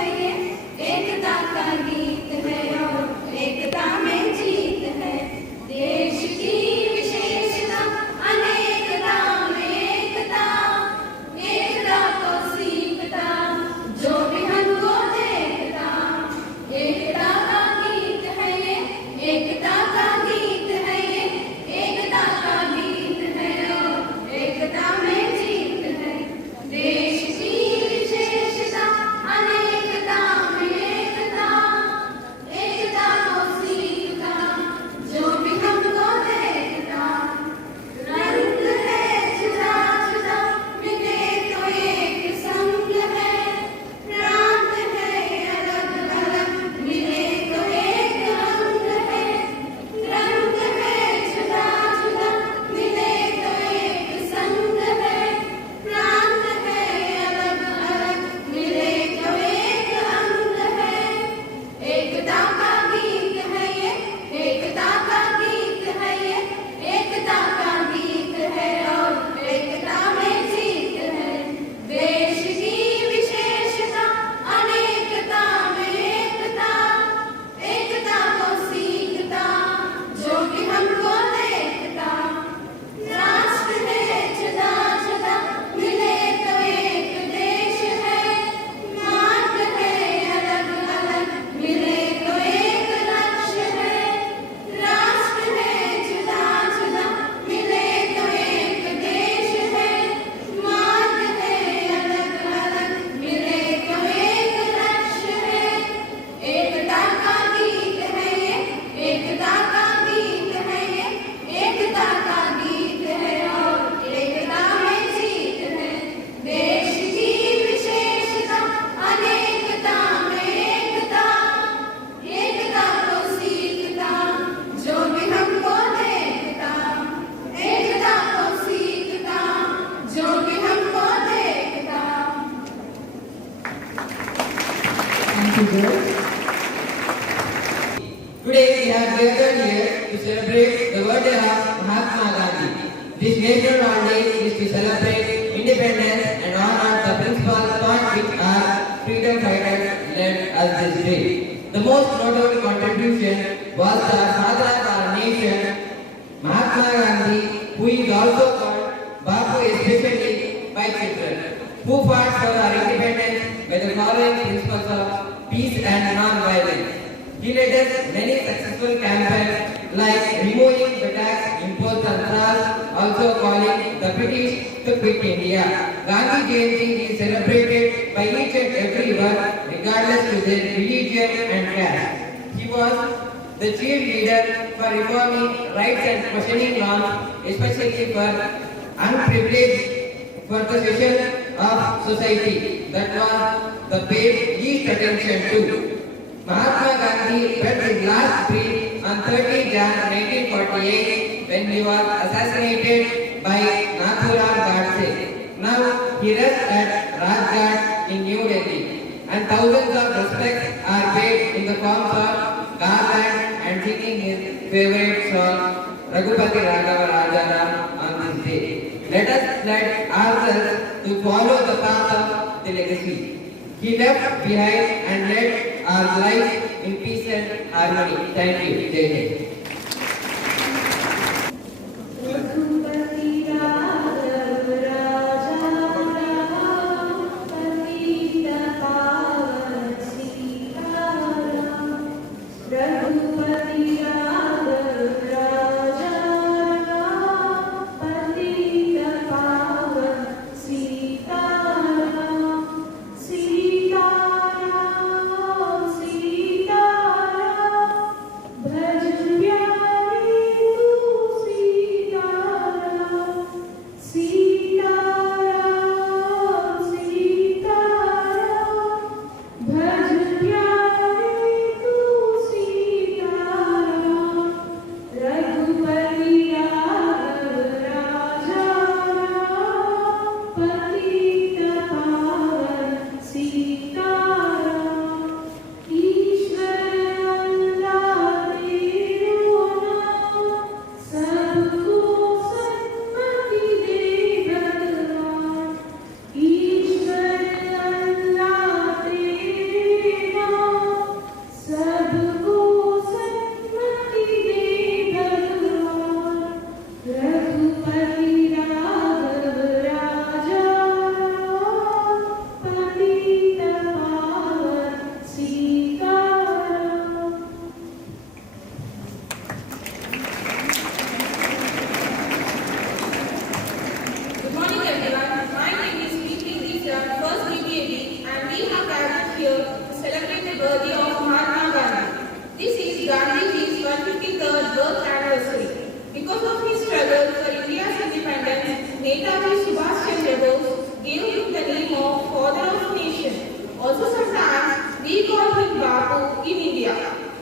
है ये, एकता का गीत है और एकता में जीत है। देश की विशेषता अनेकता में एकता, एकता को सीखता जो भी हमको देखता। एकता का गीत है ये, एकता का गीत है ये, एकता का गीत है और एकता में जीत है। देश की विशेषता अनेकता में एकता, एकता को सीखता जो भी हमको देखता। रंग है जुदा जुदा मिले तो एक संग है, प्रांत है अलग अलग मिले तो एक रंग है। रंग है जुदा जुदा मिले तो एक संग है, प्रांत है अलग अलग मिले तो एक अंग है। एकता का गीत है ये, एकता का गीत है ये, एकता का गीत है और एकता में जीत है। देश की विशेषता अनेकता में एकता, एकता को सीखता जो भी हमको देखता। राष्ट्र है जुदा जुदा मिले तो एक देश है, मार्ग है अलग अलग मिले तो एक लक्ष्य है। राष्ट्र है जुदा जुदा मिले तो एक देश है, मार्ग है अलग अलग मिले तो एक लक्ष्य है। एकता का गीत है ये, एकता का गीत है ये, एकता का गीत है और एकता में जीत है। देश की विशेषता अनेकता में एकता, एकता को सीखता जो भी हमको देखता। एकता को सीखता जो भी हमको देखता। Thank you, girls. Today we have gathered here to celebrate the birthday of Mahatma Gandhi. This major holiday is to celebrate independence and honor the principal thought which our freedom fighters led us this day. The most notable contribution was the father of our nation, Mahatma Gandhi, who is also called Bapu especially by children, who fought for our independence by the following principles of peace and non-violence. He led us many successful campaigns like removing the tax imposed on trust, also calling the British to quit India. Gandhi Jayanti is celebrated by each and everyone regardless to their religion and caste. He was the chief leader for reforming rights and questioning norms, especially for unprivileged for the section of society that was the paid least attention to. Mahatma Gandhi breathed his last breath on 30 Jan 1948 when he was assassinated by Nathuram Godse. Now he rests at Rajghat in New Delhi, and thousands of respects are paid in the forms of garland and singing his favorite song Raghupati Raghava Rajaram on this day. Let us pledge ourselves to follow the path of the legacy he left behind and led our life in peace and harmony. Thank you. Jai Hind. Raghupati Raghav राजा राम, पतित पावन सीताराम। रघुपति राघव राजा राम, पतित पावन सीताराम। सीताराम सीताराम भज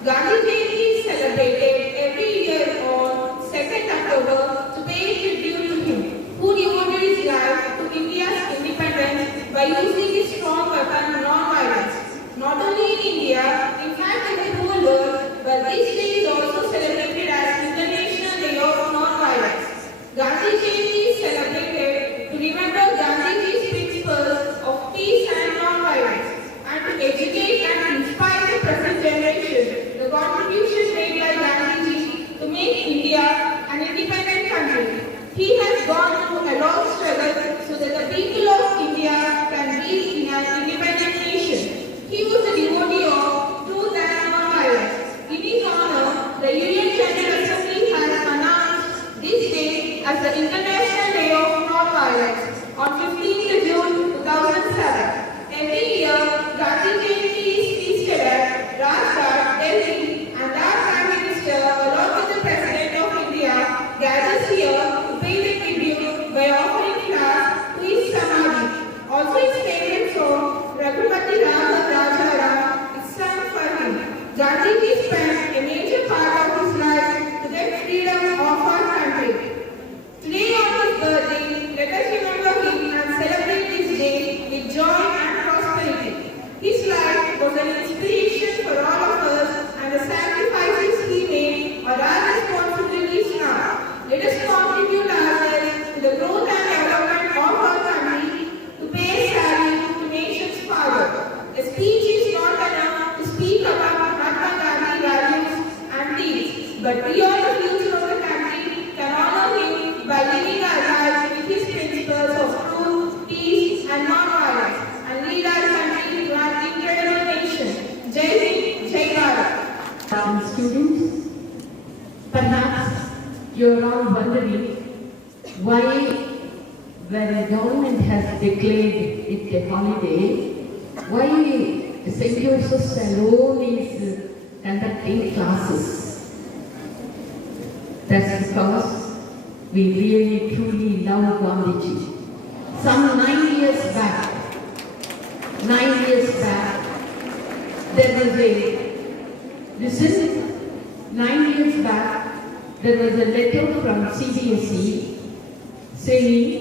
Gandhi Jayanti is celebrated every year on 2nd October to pay tribute to him, who devoted his life to India's independence by using his strong weapon non-violence. Not only in India, in fact in the whole world, but this day is also celebrated as International Day of Non-Violence. Gandhi Jayanti is celebrated to remember Gandhiji's principles of peace and non-violence, and to educate and inspire the present generation the contribution made by Gandhiji to make India an independent country. He has gone through a long struggle so that the people of India can be in an independent nation. He was a devotee of truth and non-violence. In his honor, the Union General Assembly has announced this day as the International Day of Non-Violence on 15th June 2007. Every year, Gandhi Jayanti is feasted at Rajghat, Delhi, and our Prime Minister, along with the President of India, gathers here to pay the tribute by offering flowers to his Samadhi. Also, his favorite song, Raghupati Raghav Rajaram, is sung for him. Gandhiji spent a major part of his life to get freedom of our country. Today on his birthday, let us remember him and celebrate this day with joy and prosperity. His life was an inspiration for all of us, and the sacrifices he made are our responsibilities now. Let us contribute ourselves to the growth and development of our country, to pay salute to nation's father. A speech is not enough to speak about Mahatma Gandhi values and deeds, but we are the future of the country can honor him by living our lives with his principles of truth, peace, and non-violence, and lead our country to an incredible nation. Jai Hind, Jai Bharat. Students, perhaps you're all wondering why, when the government has declared it a holiday, why St. Joseph's alone is conducting classes. That's because we really truly love Gandhiji. Some 9 years back, there was a letter from CBSE saying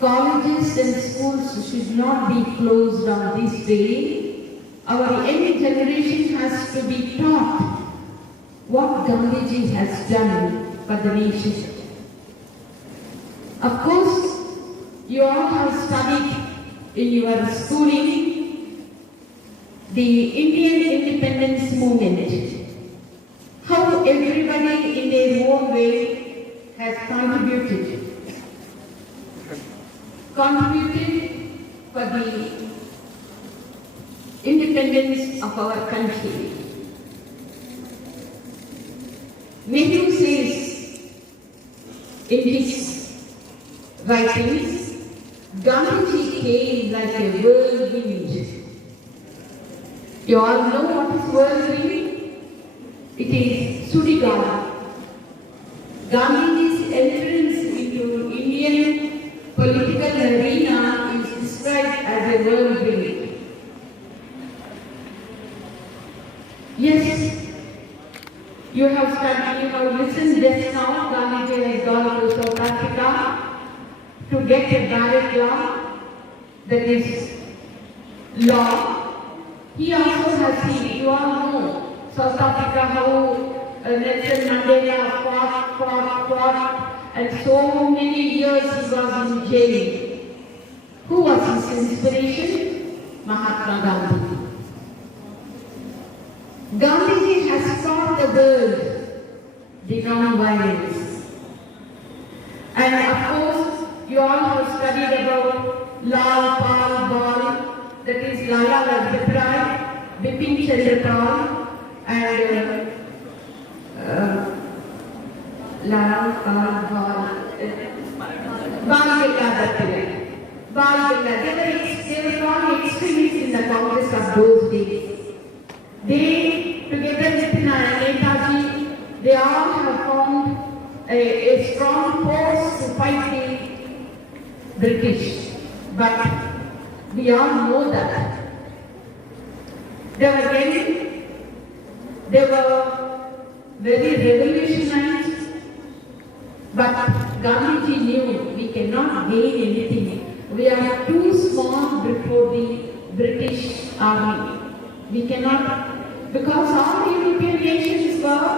colleges and schools should not be closed on this day. Our young generation has to be taught what Gandhiji has done for the nation. Of course, you all have studied in your schooling the Indian independence movement. How everybody in their own way has contributed for the independence of our country. Nehru says in his writings, Gandhiji came like a whirlwind. You all know what is whirlwind? It is Sudigala. Gandhiji's entrance into Indian political arena is described as a whirlwind. Yes, you have studied, you have listened just now. Gandhiji has gone to South Africa to get a ballot law, that is law. He also has seen, you all know, South Africa, how Nelson Mandela fought, and so many years he was in jail. Who was his inspiration? Mahatma Gandhi. Gandhiji has taught the world the non-violence. And of course, you all have studied about Lal Pal Bal, that is Lala Lajpat Rai, Bipin Chandra Pal, and Lal Pal Bal they were called extremists in the Congress of those days. They, together with Netaji, they all have formed a strong force to fight the British. But we all know that They were very revolutionized, but Gandhiji knew we cannot gain anything. We are too small before the British army. We cannot, because all European nations were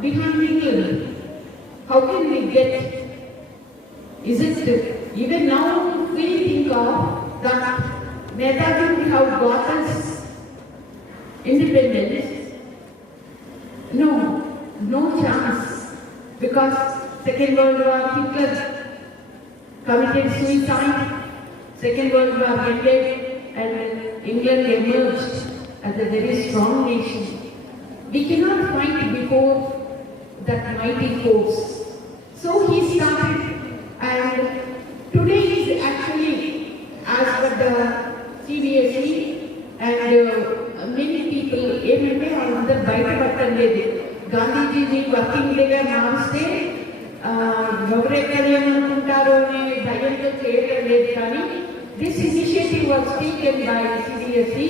behind England. How can we get? Is it even now we think of that Netaji would have got us independence? No chance, because Second World War, Hitler committed suicide. Second World War ended, and England emerged as a very strong nation. We cannot fight before that mighty force. So he started, and today is actually, as per the CBSE and many people, ఏమంటే అందరు బయటపడటం లేదు. Gandhiji working డేగా మారిస్తే ఎవరెక్కడ ఏమనుకుంటారో అనే భయంతో చేయడం లేదు. కానీ this initiative was taken by CBSE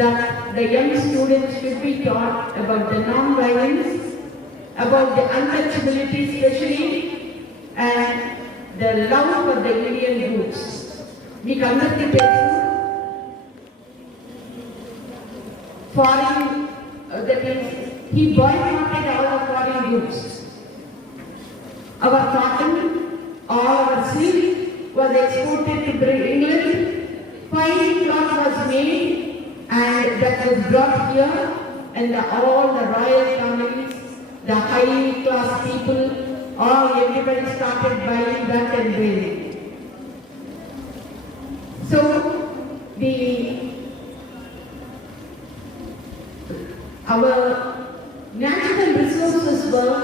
that the young students should be taught about the non-violence, about the untouchability especially, and the love for the Indian roots. మీకు అందరికీ తెలుసు foreign, that is, he boycotted all the foreign goods. Our cotton, all our silk was exported to England. Fine cloth was made and that was brought here, and all the royal families, the high class people, everybody started buying that and wearing. So our natural resources were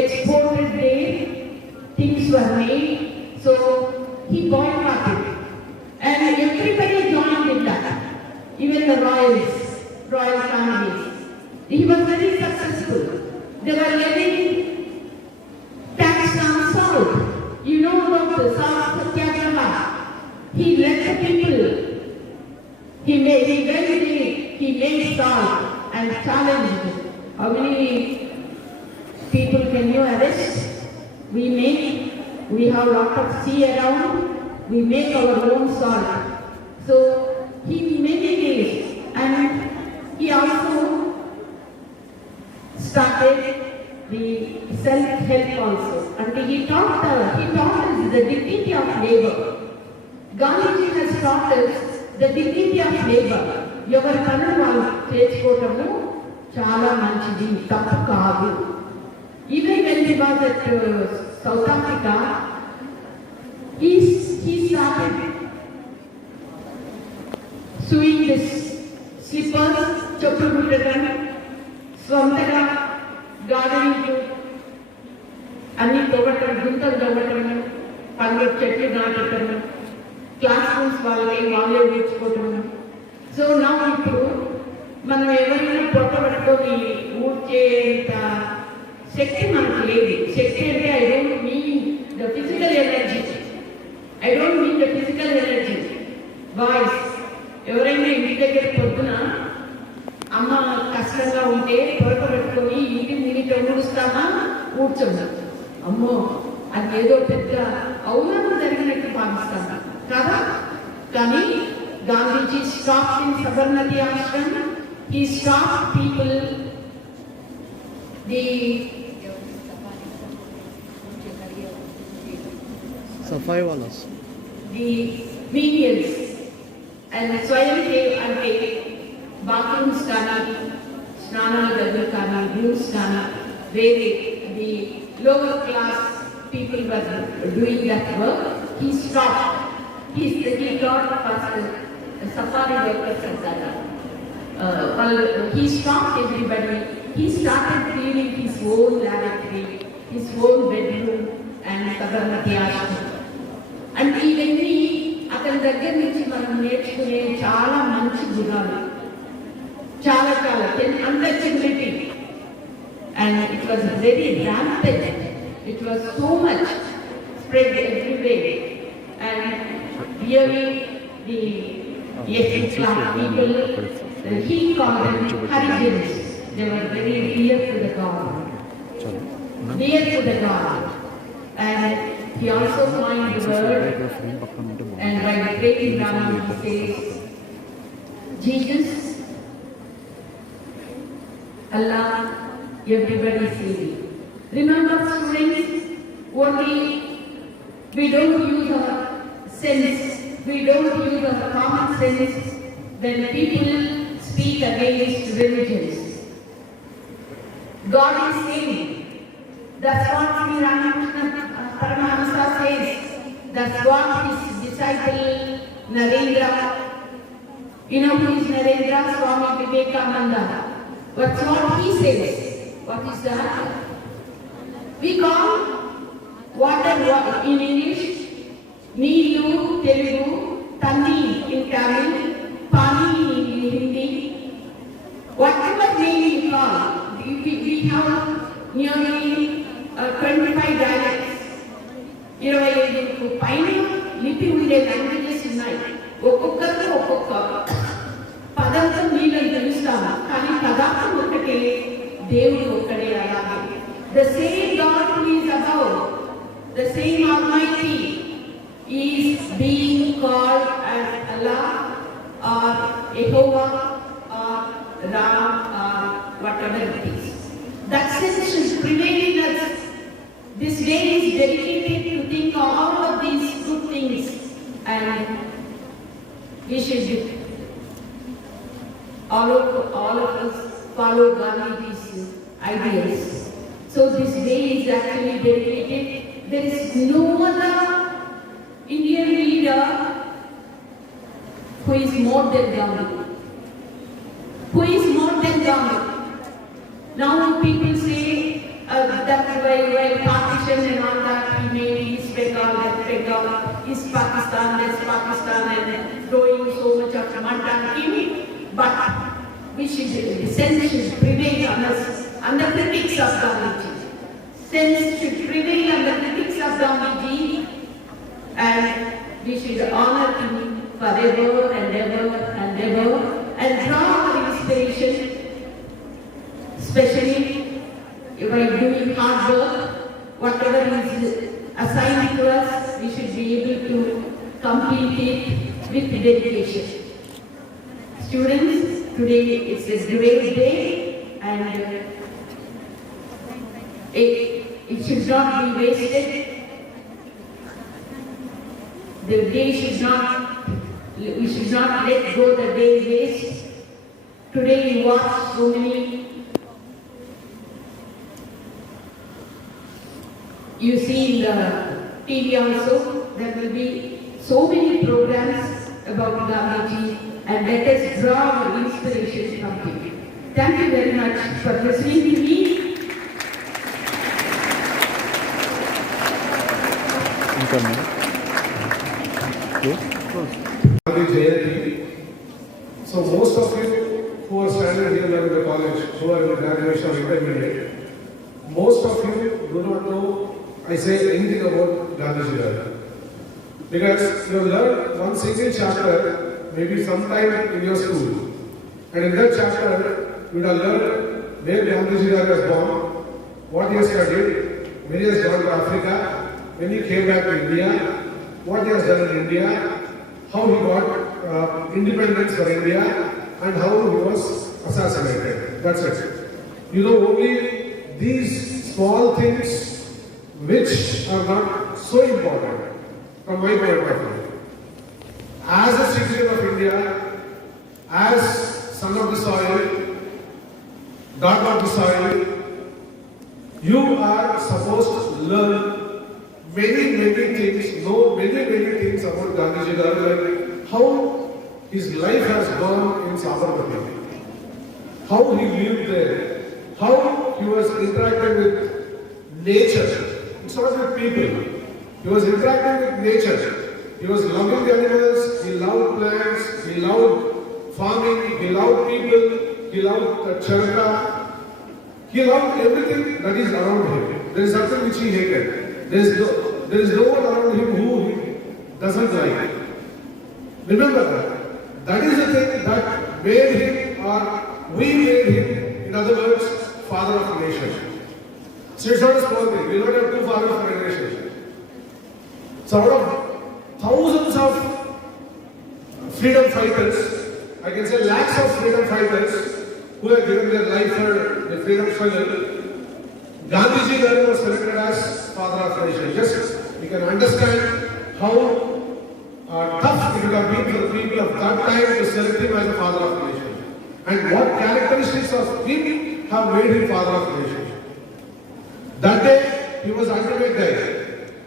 exported there, things were made, so he boycotted. And everybody joined in that, even the royal families. He was very successful. They were levying tax on salt. You know about the salt satyagraha. He led the people. He made salt and challenged. How many people can you arrest? We have lot of sea around. We make our own salt. So he made it, and he also started the self-help also. And he taught us the dignity of labor. Gandhiji has taught us the dignity of labor. ఎవరి పనులు వాళ్ళు చేసుకోవటము చాలా మంచిది, తప్పు కాదు. Even when he was at South Africa, he started sewing this slippers, చెప్పులు కుట్టడం, స్వంతగా గార్డెనింగ్ అన్ని తవ్వటం, గుంతలు తవ్వటం, పండ్ల చెట్లు నాటటం, క్లాస్ రూమ్స్ వాళ్ళే ఊడ్చుకోవటం. సో నా ఇప్పుడు మనం ఎవరైనా పొట్ట పట్టుకొని ఊడ్చేంత శక్తి మనకు లేదు. శక్తి అంటే I don't mean the physical energy. Boys ఎవరైనా ఇంటి దగ్గర పొద్దున అమ్మ కష్టంగా ఉంటే పొట్ట పట్టుకొని ఇంటి మినిట్ ఊడుస్తామా, ఊడ్చండి. అమ్మో అది ఏదో పెద్ద అవమానం జరిగినట్టు భావిస్తాను కదా. కానీ Gandhiji stopped in Sabarmati Ashram. He stopped people, the Safai walas, the menials, and Swayam ante bathrooms kana, snanalu gadlu kana, rooms kana, where the lower class people were doing that work. He stopped. He got first safari workers and that. He stopped everybody. He started cleaning his own lavatory, his own bedroom, and Sabarmati Ashram. And ఇవన్నీ అతని దగ్గర నుంచి మనం నేర్చుకునే చాలా మంచి గుణాలు, చాలా untouchability. And it was very rampant. It was so much spread everywhere. And really the Yes, Islam people, he called them Harijans. They were very dear to the God. Dear to the God. And he also coined the word, and by breaking down he says, Jesus, Allah, everybody saving. Remember students, only we don't use our sense, we don't use our common sense when people speak against religions. God is saying, that's what Sri Ramakrishna Paramahamsa says, that's what his disciple Narendra, you know who is Narendra? Swami Vivekananda. That's what he says. What is that? We call water in English, Neelu, Telugu, Tanni in Tamil, Pani in Hindi. Whatever name you call, we have nearly 25 dialects. 25 పైన లిపి ఉండే languages ఉన్నాయి. ఒక్కొక్కరికి ఒక్కొక్క పదంతో నీళ్ళని తెలుస్తాము, కానీ పదార్థం ఒక్కటే, దేవుడు ఒక్కడే. అలాగే the same God who is above, the same Almighty is being called as Allah or Jehovah or Ram or whatever it is. That sense should prevail in us. This day is dedicated to think all of these good things, and we should all of us follow Gandhi's ideas. So this day is actually dedicated. There is no other Indian leader who is more than Gandhi. Who is more than Gandhi? Now people say that while partition and all that, he made East Bengal, West Bengal, East Pakistan, West Pakistan, and throwing so much of mud and him. But we should, sense should prevail on us, on the critics of Gandhiji. Sense should prevail on the critics of Gandhiji, and we should honor him forever and ever and ever, and draw our inspiration, especially by doing hard work. Whatever is assigned to us, we should be able to complete it with dedication. Students, today it's a great day, and it should not be wasted. The day should not, we should not let go the day waste. Today we watch so many, you see in the TV also, there will be so many programs about Gandhiji, and let us draw our inspiration from him. Thank you very much for listening to me. Gandhi Jayanti. So most of you who are standing here in the college, who are in the graduation or intermediate, most of you do not know I say anything about Gandhiji. Because you have learned one single chapter maybe sometime in your school. And in that chapter, you would have learned where Gandhiji was born, what he has studied, when he has gone to Africa, when he came back to India, what he has done in India, how he got independence for India, and how he was assassinated. That's it. You know only these small things which are not so important from my point of view. As a citizen of India, as son of the soil, daughter of the soil, you are supposed to learn many things, know many things about Gandhiji, like how his life has gone in Sabarmati, how he lived there, how he was interacting with nature. It's not with people. He was interacting with nature. He was loving the animals, he loved plants, he loved farming, he loved people, he loved the charaka. He loved everything that is around him. There is nothing which he hated. There is no one around him who he doesn't like. Remember that. That is the thing that made him, or we made him, in other words, father of a nation. So it's not a small thing. We don't have two fathers for a nation. So out of thousands of freedom fighters, I can say lakhs of freedom fighters who have given their life for the freedom struggle, Gandhiji was selected as father of a nation. Just you can understand how tough it would have been for the people of that time to select him as the father of the nation. And what characteristics of him have made him father of the nation. That day, he was ultimate guy.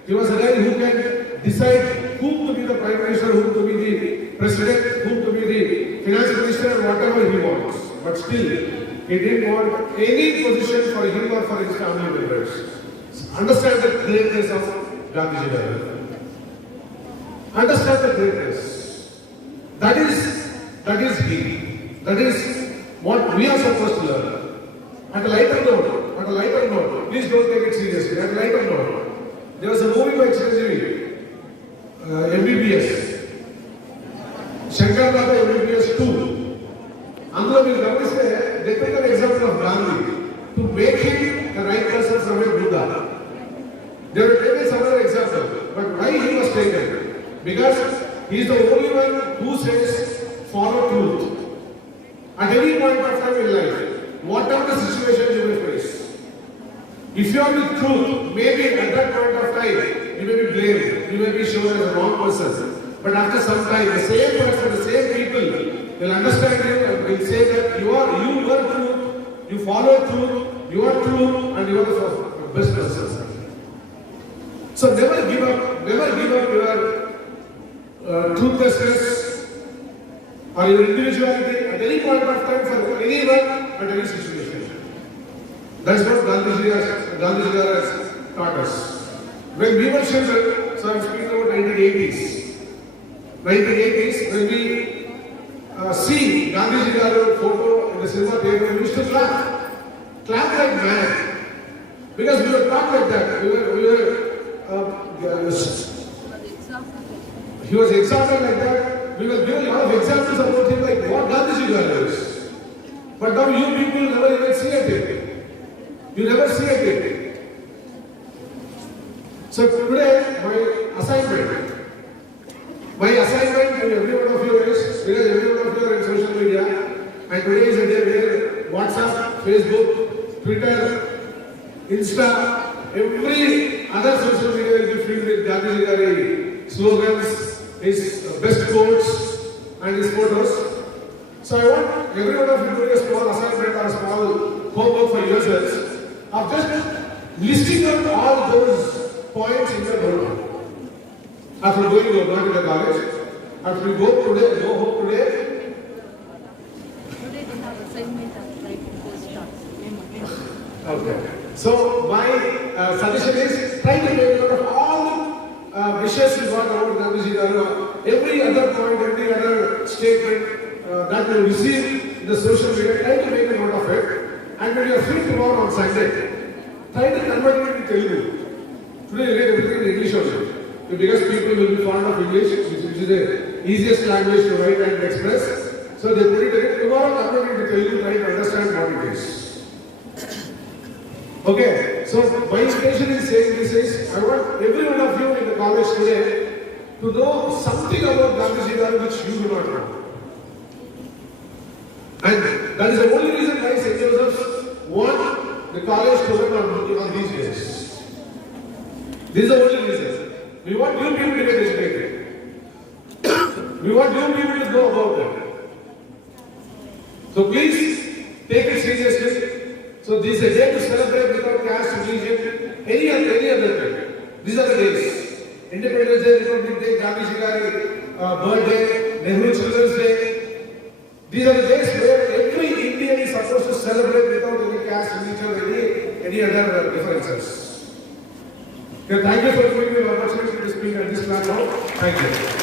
He was a guy who can decide whom to be the prime minister, whom to be the president, whom to be the finance minister, and whatever he wants. But still, he didn't want any position for him or for his family members. Understand the greatness of Gandhiji. Understand the greatness. That is he. That is what we are supposed to learn. At a lighter note, please don't take it seriously. At a lighter note, there was a movie by Chiranjeevi, MBBS, Shankar Dada MBBS 2. Andhra will say they took an example of Gandhi to make him the right person from a Buddha. They were taking some other example, but why he was taken? Because he is the only one who says follow truth. At any point of time in life, whatever the situation you may face, if you are with truth, maybe at that point of time, you may be blamed, you may be shown as a wrong person. But after some time, the same person, the same people will understand you and will say that you were truth, you follow truth, you are true, and you are the best person. So never give up your truthlessness or your individuality at any point of time for anyone at any situation. That's what Gandhiji has taught us. When we were children, so I'm speaking about 1980s, when we see Gandhiji photo in the cinema theater, we used to clap like mad, because we were taught like that. He was exalted like that. We were given a lot of examples about him, like what Gandhiji is. But now you people never even see it. You never see it. So today, my assignment to every one of you is, because every one of you are in social media, and today is a day where WhatsApp, Facebook, Twitter, Insta, every other social media will be filled with Gandhiji slogans, his best quotes, and his photos. So I want every one of you doing a small assignment or a small homework for yourselves of just listing out all those points in your journal. After going home, not in the college, after you go home today. Today they have assignment of writing postcards. Okay. So my suggestion is try to make note of all the wishes you got about Gandhiji. Every other point, every other statement that you receive in the social media, try to make a note of it. And when you are free tomorrow on Sunday, try to convert it into Telugu. Today you read everything in English also. Because people will be fond of English, which is the easiest language to write and express. So they put it in. Tomorrow convert it into Telugu, try to understand what it is. Okay, so my invitation is saying this is, I want every one of you in the college today to know something about Gandhiji which you do not know. And that is the only reason why St. Joseph's want the college to run on these days. This is the only reason. We want you people to get educated. We want you people to know about it. So please take it seriously. So this is a day to celebrate without caste, religion, any other day. These are the days. Independence Day, Republic Day, Gandhiji birthday, Nehru Children's Day. These are the days where every Indian is supposed to celebrate without any caste, religion, any other differences. Okay, thank you for giving me the opportunity to speak at this platform. Thank you.